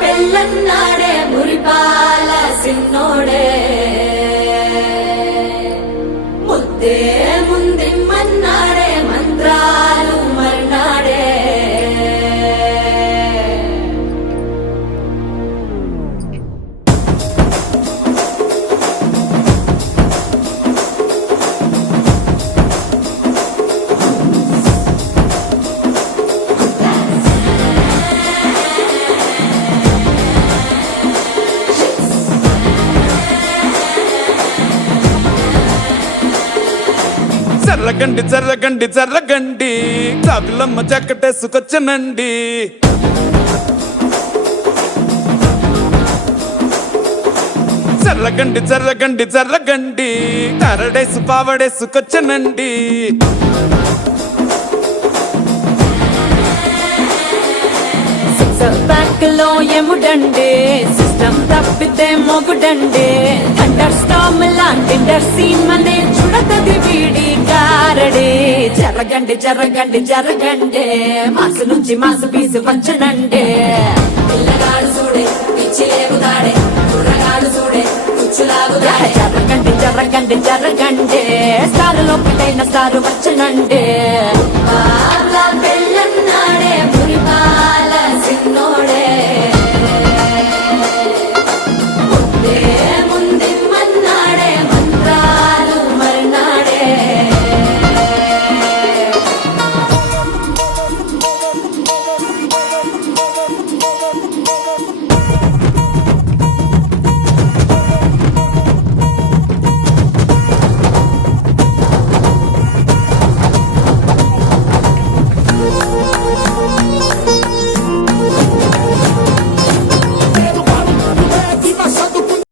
పెళ్ళన్నాడే మురిపాల సిన్నోడే ముద్దే ముందిమ్మన్నాడే మంత్రాలు మర్నాడే జర్రగండి జర్రగండి జర్రగండి కాకులమ్మ చక్కటేసుకొచ్చనండి జర్రగండి జర్రగండి జర్రగండి కరడేసు పావడేసుకొచ్చనండి బ్యాంక్ లో ఎముడండే సిస్టమ్ తప్పితే మొగుడండే అండర్ స్టామ్ లాంటి సీమనే చుడతది వీడి కారడే జరగండి జరగండి జరగండే మాసు నుంచి మాసు పీసు పంచనండే పిల్లగాడు చూడే పిచ్చి లేగుతాడే కుర్రగాడు చూడే కుచ్చులాగుతాడే జరగండి జరగండి జరగండే స్టార్ లో ఒకటైన స్టార్ వచ్చనండే